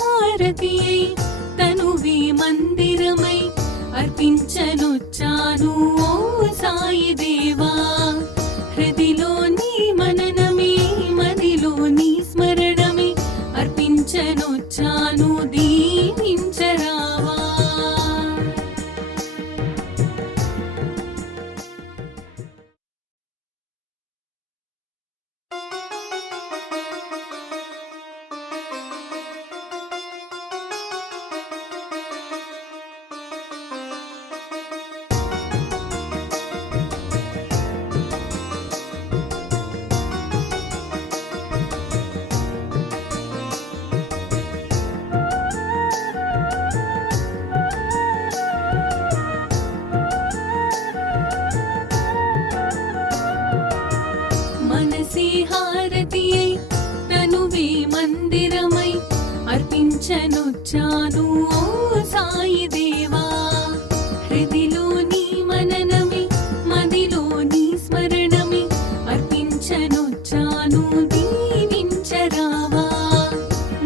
హారతియై తనువే మందిరమై అర్పించనొచ్చాను ఓ సాయి దేవా. హృదిలోని మననమే మదిలోని స్మరణమే అర్పించనొచ్చాను దీవించరావా. మనసే హారతియై తనువే మందిరమై అర్పించనొచ్చాను ఓ సాయి దేవా. హృదిలోని మననమే మదిలోని స్మరణమే అర్పించనొచ్చాను దీవించరావా.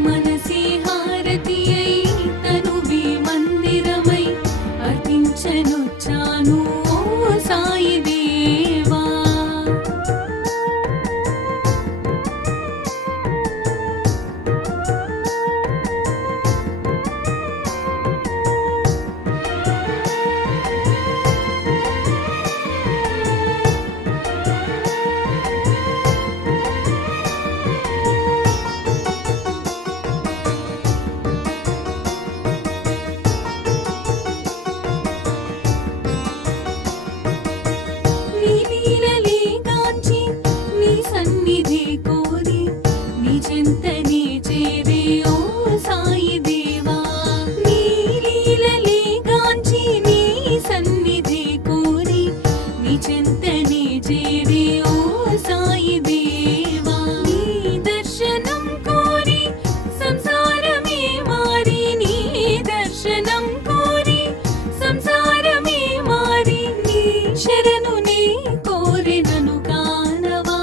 మనసే హారతియై తనువే మందిరమై అర్పించనొచ్చాను ఓ సాయి దేవా. నీ లీలలే గాంచి నీ సన్నిధి కోరి నీ చెంతనే చేరే ఓ సాయి దేవా. నీ లీలలే గాంచి నీ సన్నిధి కోరి నీ చెంతనే చేరే ఓ సాయి దేవా. నీ దర్శనం కోరి సంసారమే మారి నీ దర్శనం కోరి సంసారమే మారి నీ శరణు నీ కోరినను కానవా.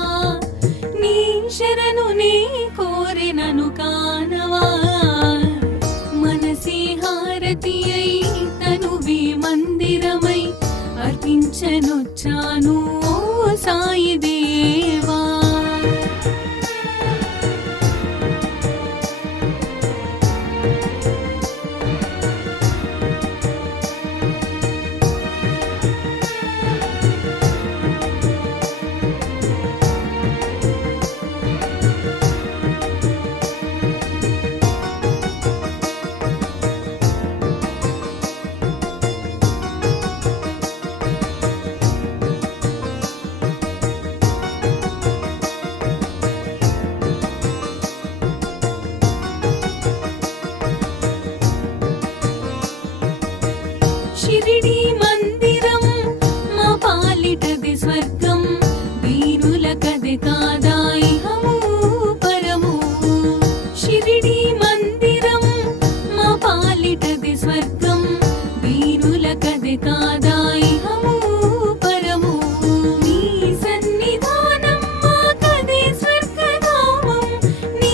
నీ శరణు నీ కోరినను కానవా. మనసే హారతియై తనువే మందిరమై అర్పించనొచ్చాను ఓ సాయి దేవా. షిరిడి మందిరం మా పాలిటది స్వర్గం వీరులకది కాదా ఇహము పరము. షిరిడి మందిరం మా పాలిటది స్వర్గం వీరులకది కాదా ఇహము పరము. నీ సన్నిధానం మాకదే స్వర్గధామం. నీ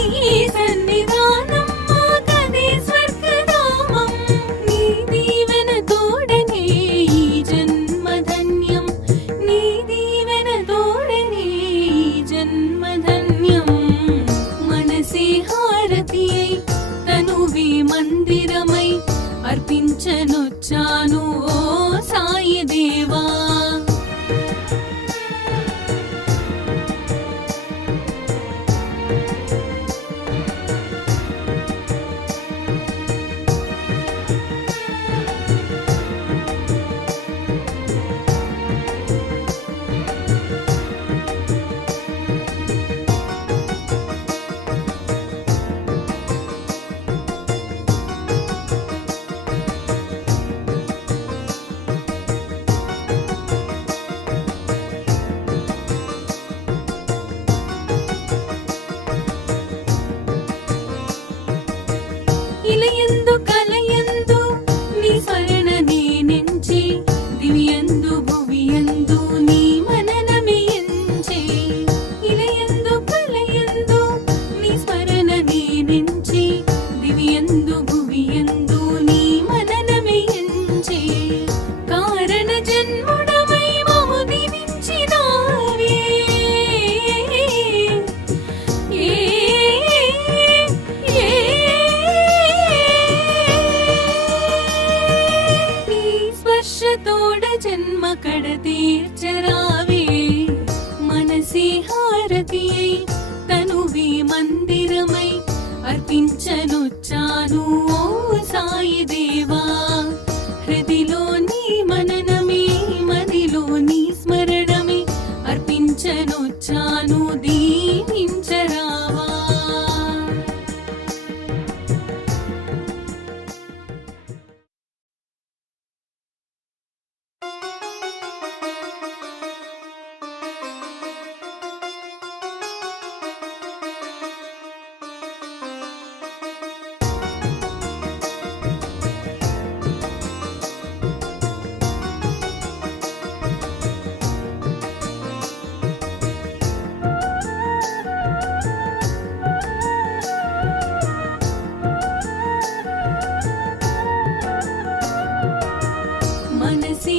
సన్నిధానం మాకదే స్వర్గధామం. నీ దీవెన తోడనే ఈ జన్మధన్యం. నీ దీవెన తోడనే ఈ జన్మధన్యం. మనసే హారతియై తనువే మందిరమై అర్పించనొచ్చాను ఓ సాయి దేవా. ఇందు భువియందు నీ మననమే ఎంచే కారణ జన్ముడవై మము దీవించినావే. నీ స్పర్శతోడ జన్మ కడ తీర్చరావే మనసే హారతియై తనువే మందిరమై అర్పించనొచ్చాను ఓ సాయి దేవా. హృదిలో నీ మననమే మదిలో నీ స్మరణమే అర్పించనొచ్చాను దీవించరావా. మనసే